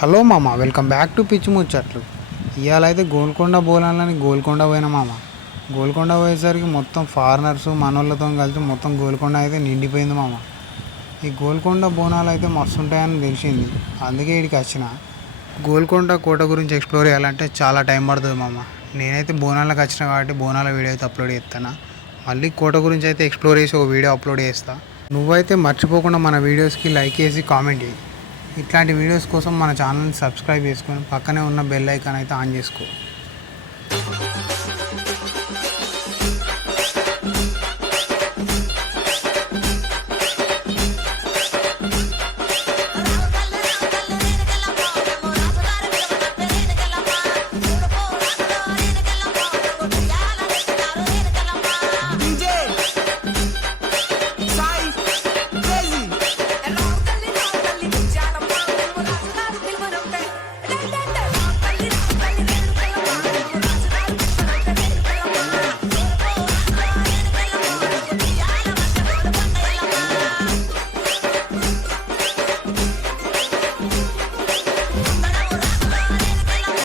Hello మామ, welcome back to పిచ్చి ముచ్చట్లు. ఇవాళ అయితే గోల్కొండ బోనాలని గోల్కొండ పోయినా మామ. గోల్కొండ పోయేసరికి మొత్తం ఫారినర్స్ మనోళ్ళతో కలిసి మొత్తం గోల్కొండ అయితే నిండిపోయింది మామ. ఈ గోల్కొండ బోనాలు అయితే మస్తు ఉంటాయని తెలిసింది, అందుకే ఇక్కడికి వచ్చిన. గోల్కొండ కోట గురించి ఎక్స్ప్లోర్ చేయాలంటే చాలా టైం పడుతుంది మామ. నేనైతే బోనాలకు వచ్చిన కాబట్టి బోనాల వీడియో అయితే అప్లోడ్ చేస్తాను. మళ్ళీ కోట గురించి అయితే ఎక్స్ప్లోర్ చేసి ఒక వీడియో అప్లోడ్ చేస్తా. నువ్వైతే మర్చిపోకుండా మన వీడియోస్కి లైక్ చేసి కామెంట్ చేయి. ఇట్లాంటి వీడియోస్ కోసం మన ఛానల్ని సబ్స్క్రైబ్ చేసుకొని పక్కనే ఉన్న బెల్ ఐకాన్ అయితే ఆన్ చేసుకో.